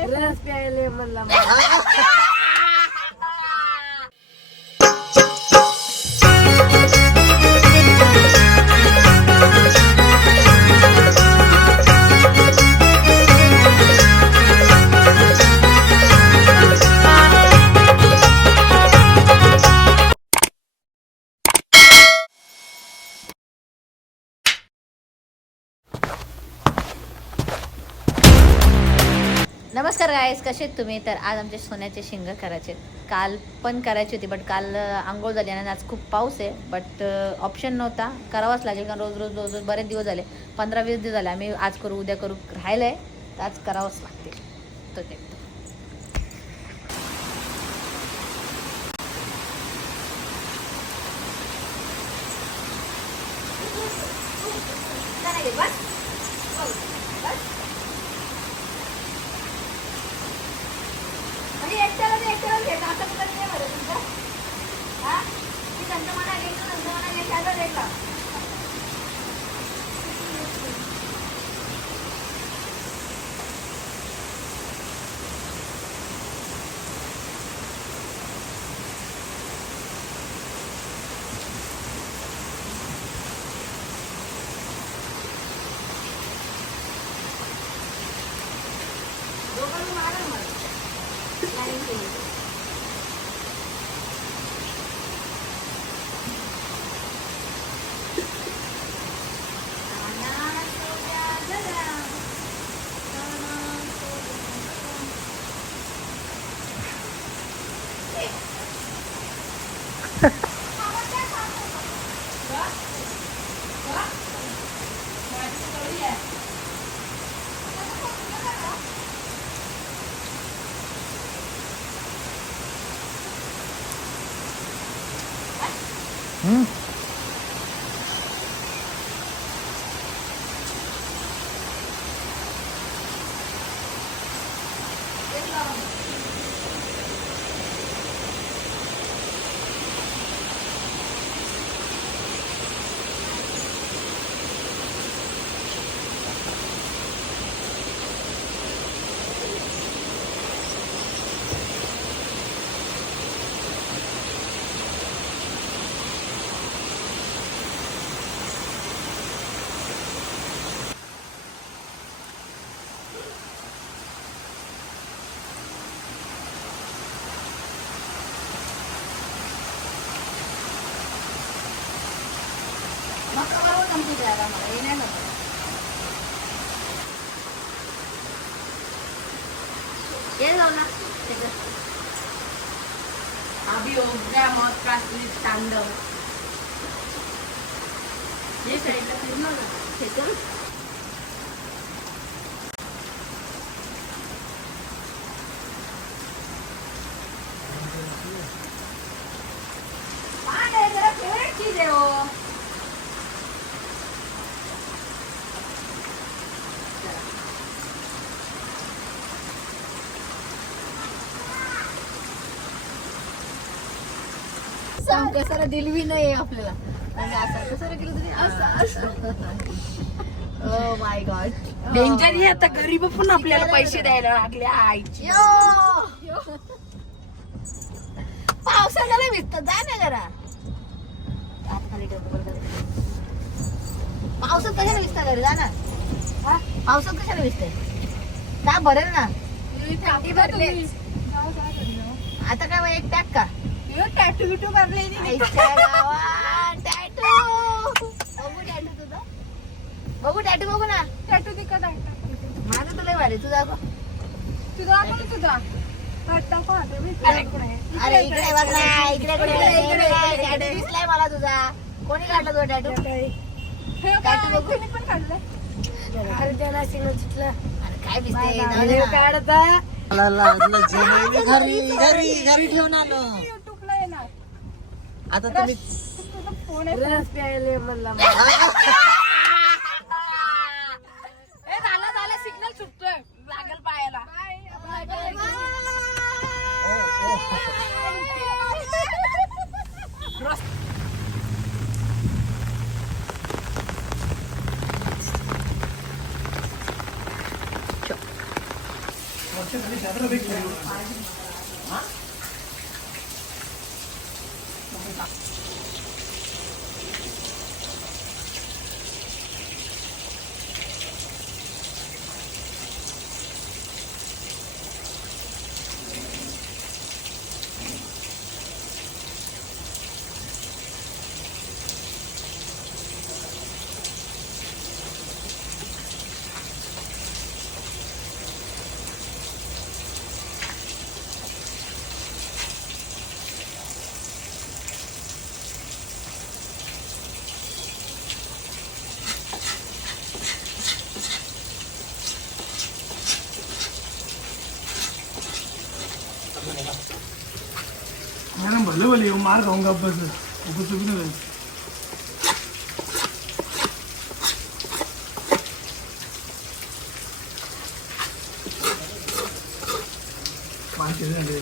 Phone आहे रस प्यायले म्हणला नमस्कार गायस कसे आहेत तुम्ही? तर आज आमचे सोन्याचे शिंग करायचे आहेत. काल पण करायची होती बट काल आंघोळ झाली आणि आज खूप पाऊस आहे. बट ऑप्शन नव्हता. करावाच लागेल कारण रोज रोज रोज रोज बरेच दिवस झाले. पंधरा वीस दिवस झाले. आम्ही आज करू उद्या करू राहिलं आहे तर आज करावंच लागते तो ते. असं कसं नाही बरं तुमचं हां मी त्यांचं मला घ्यायचं त्यांचं मला घ्यायचं असं का Thank you. 嗯。ಮಕ್ಕಳು ನಂಬಿದ್ದಾರೆ ಮಗ ಏನೇ ನಂಬ ಎಲ್ಲವನ್ನ ಅಭಿ ಒಬ್ಬರೇ ಮಾತ್ರ ತಂದವು ಈ ಸೈಡ್ ತಿನ್ನೋದು सांग कसाला दिलवी नाही आपल्याला. म्हणजे असं कसं केलं तरी असं असं. ओ माय गॉड डेंजर ही आता गरीब पण आपल्याला पैसे द्यायला लागले आईची. पावसाला नाही भिजत जा ना जरा. पावसात कशाला भिजता घरी? जा ना. हा? पावसात कशाला भिजते? का भरेल ना. आता काय एक पॅक का टॅटू बिटू गावात टॅटू बघू टॅटू तुझा. बघू टॅटू बघू ना. टॅटू तिकट माझं तुला भारी तुझा. तुझा तुझा. अरे इकडे. बघ ना इकडे कुठे दिसलाय मला तुझा. कोणी काढला तुझा टॅटू टॅटू बघू पण काढलं. अरे त्याला काय दिसते जाऊ दे ना. काढता. घरी घरी घरी ठेवून आलो. आता तुम्ही तुझा फोन आहे. रस प्यायले म्हणला मैंने भले भले वो मार खाऊंगा अब बस ऊपर से भी नहीं पाँच के दिन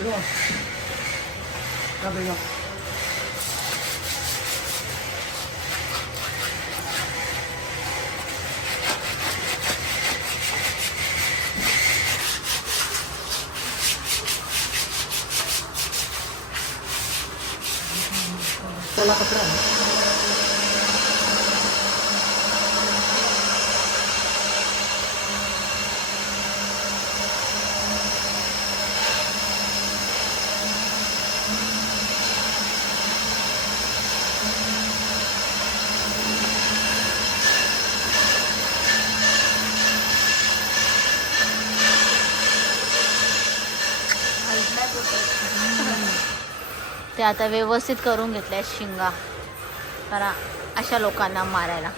का? ठीक आहे. ठीक आहे. आता व्यवस्थित करून घेतल्या शिंगा. कारण अशा लोकांना मारायला.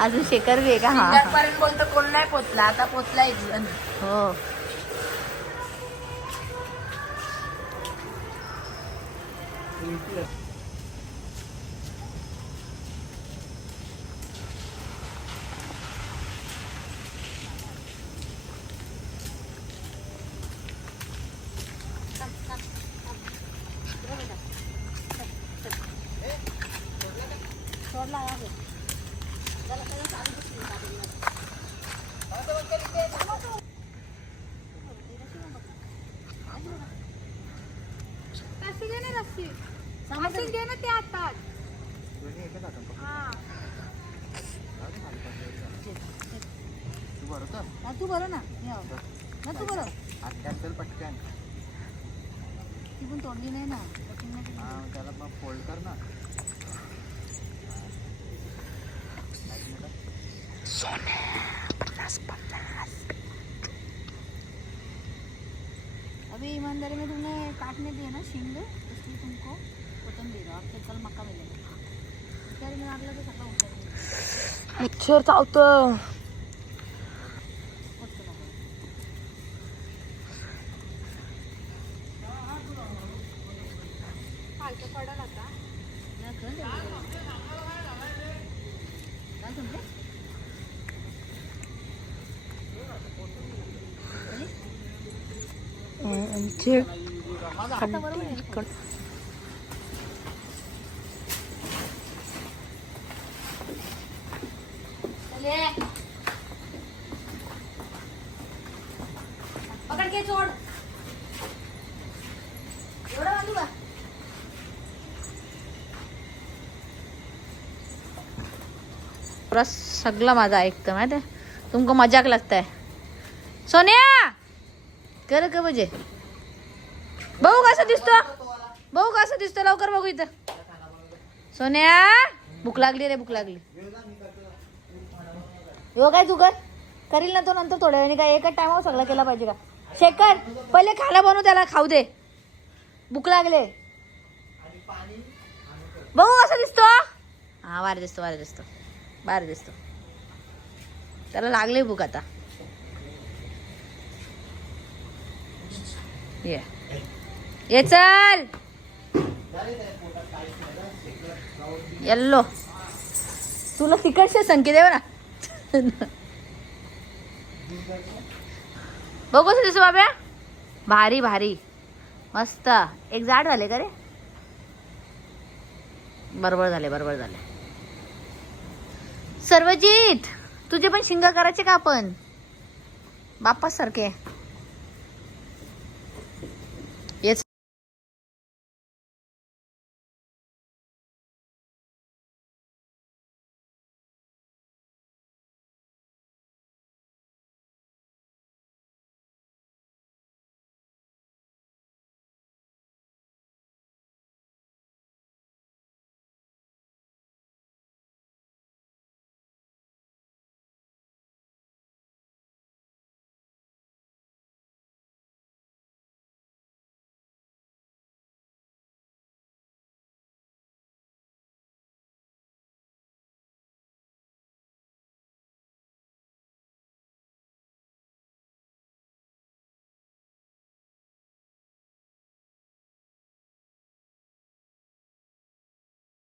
अजून शेकर बी आहे का? हा पर्यंत बोलतो कोण नाही पोचला. आता पोचला एक जण हो ना तू बरं ना. हे आव. ना तू बरं पटकन. ती पण तोडली नाही ना. कटिंग नाही केली. हा त्याला मग फोल्ड कर ना. अभी ईमानदारी में तुमने काटने दिए ना शिंग इसलिए तुमको कॉटन दे रहा आपके कल मक्का मिलेगा। बेचारी में लागलं। तर सगळं चावतं काय समजे आहे पुरा सगळं माझं ऐकतं माहिती आहे तुमको मजाक लागताय. सोनिया! कर का म्हणजे. भाऊ कसं दिसतो? भाऊ कसं दिसतो? लवकर बघू इथं. सोन्या भूक लागली रे भूक लागली. हो काय तू कर? करील ना तो नंतर थोड्या वेळाने काय एकच टायमावर सगळं केला पाहिजे का? शेखर पहिले खाना बनवू त्याला खाऊ दे. भूक लागले. बघू कसं दिसतो? हा वारे दिसतो वारे दिसतो. बाहेर दिसतो. त्याला लागले भूक आता. ये. ये चल. येल्लो. तुला तिकडचे संकेत आहे ना बघू कसं दिसतो बाब्या. भारी भारी. मस्त. एक जाड झाले का रे? बरोबर झाले बरोबर झाले. सर्वजित तुझे पण शिंग करायचे का आपण? बाप्पा सारखे